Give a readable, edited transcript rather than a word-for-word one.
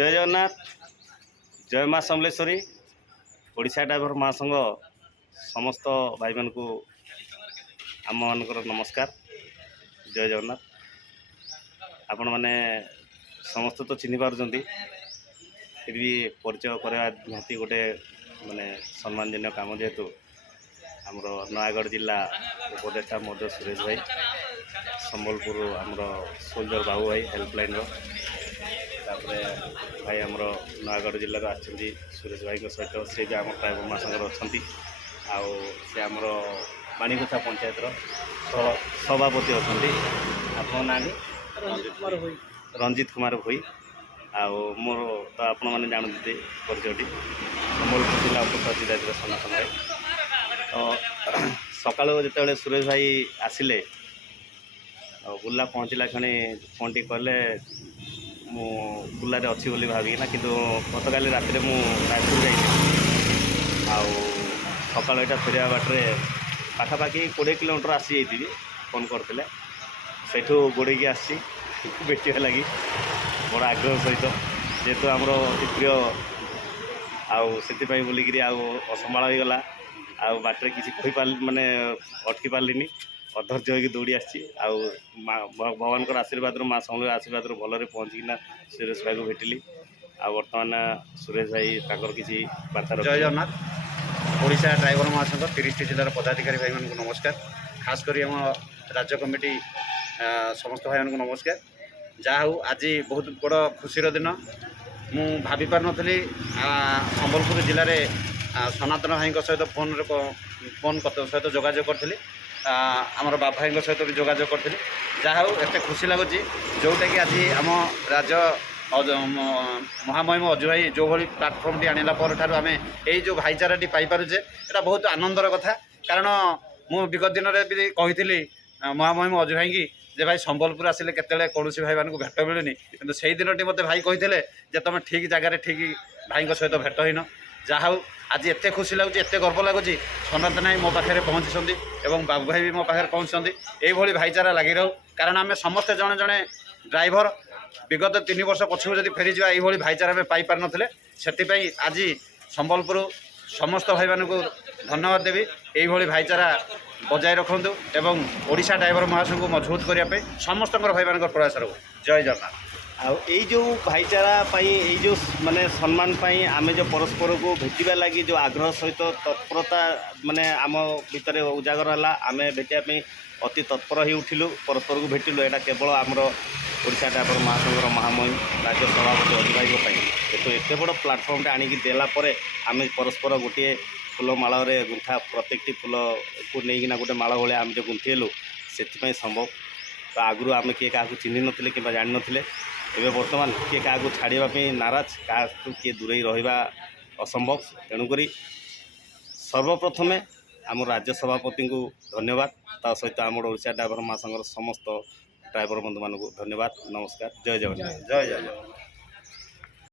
जय जगन्नाथ जय माँ समलेश्वरी ओडिशा ड्राइवर महासंघ समस्त भाई मान को आम मानकर नमस्कार। जय जगन्नाथ। आपण मैंने समस्त तो चिन्ह पार्टी फिर भी परिचय करवा निहाती गोटे माने सम्मानजन्य काम जेहेतु आमर नयागढ़ जिला उपदेष्टा मध्य सुरेश भाई संबलपुर आमर सोल्जर बाबू भाई हेल्पलाइन भाई आमर नयागढ़ जिले आछंती सुरेश भाई सहित से भी आम ड्राइवर महासंघर अच्छा से आमर माणिकथा पंचायतर सभापति अच्छा आप ना रंजित कुमार भोई मोर तो आपण मैंने जानते परिचयटी संबलपुर जिला उपस्थित दायित्व सनातन भाई तो सका जो सुरेश भाई आसिले बुला पहुँचला क्षणी फोन टी कहले मु बुलारे अच्छी बोली भाविकिना कि गत काली रात रायपुर जाइए सका यहाँ फेरिया बाटे पाखापाखि 20 किलोमीटर आसी जाइए फोन करते सेठू गोड़े आसी भेटा लगी बड़ आग्रह सहित जेहेतु आमर प्रिय आपाई बोलिकी असंभाल हो गला बाटे किसी कही पार माने अटकी पार्ली अधर्य होगी दौड़ी आसी भगवान आशीर्वाद माँ समल आशीर्वाद भलरे पहुँचीना सुरेश भाई को भेटिली बर्तमान सुरेश भाई ताकर किसी वार्ता। जय जगन्नाथ। ओडिशा ड्राइवर महासंघ 30 जिलार पदाधिकारी भाई मान को नमस्कार। खास कर राज्य कमिटी समस्त भाई मान को नमस्कार। जहा हो आज बहुत बड़ खुशीर दिन मु भाभी पार नी संबलपुर जिले में सनातन भाई सहित फोन सहित जोगाजोग करी आमर बाबा भाई सहित भी जोगाजोग करी जहा हो एत खुशी लगुच जोटा कि आज आम राज्य महामहिम अजु भाई जो भाई प्लाटफर्म टी आनिला पर ठार आम यही जो भाईचाराटी पाइपे यहाँ बहुत आनंदर कथा। कारण मु विगत दिन में भी कही महामहिम अजु भाई की जे भाई संबलपुर आसिले केतले कौन भाई मानक भेट मिलूनी कि से दिन मत भाई कही तुम ठीक जगार ठीक भाई सहित भेट होन जहा हो आज एत खुशी लगुच एत गर्व लगुच सनातन भाई मो पाखे पहुँची और बाबू भाई भी मो पाखे पहुँचती यही भाईचारा लगी रहू। कारण आम समस्ते जड़े जड़े ड्राइवर विगत 3 वर्ष पछू जब फेरी जा ये भाईचारा में पाई पार नथिले सेतिपई आज संबलपुर समस्त भाई मान को धन्यवाद देवी यही भाईचारा बजाय रखु एवं ओडिशा ड्राइवर महासंघ को मजबूत करने समस्त भाई मान प्रयास रहू। जय जगन्नाथ। जो भाईचारा ये जो माने सम्मान पाई आमे जो परस्पर को भेटा लगी जो आग्रह सहित तत्परता माने आम भितर उजागर है आमे भेटापी अति तत्पर ही उठिलु परस्पर को भेटिलु। यहाँ केवल आमर ओडिशा ड्राइवर महासंघर महामहिम राज्य सभापति अजु भाई तो एत बड़ प्लाटफर्म आणिकी देलापर आम परस्पर गोटे फूल माल गुंथा प्रत्येक फूल को लेकिन गोटे माल भाया आम जो गुंथेलु से संभव। तो आगु आम किए क्या चिन्ह नी कि जान नी एवं बर्तमान किए क्या छाड़ापी नाराज क्या किए दूरे रहा असंभव। तेणुक सर्वप्रथमे आम राज्य सभापति को धन्यवाद ता सहित आम ओडिशा ड्राइवर महासंघर समस्त ड्राइवर बंधु मानक धन्यवाद। नमस्कार। जय जगन्नाथ। जय जय।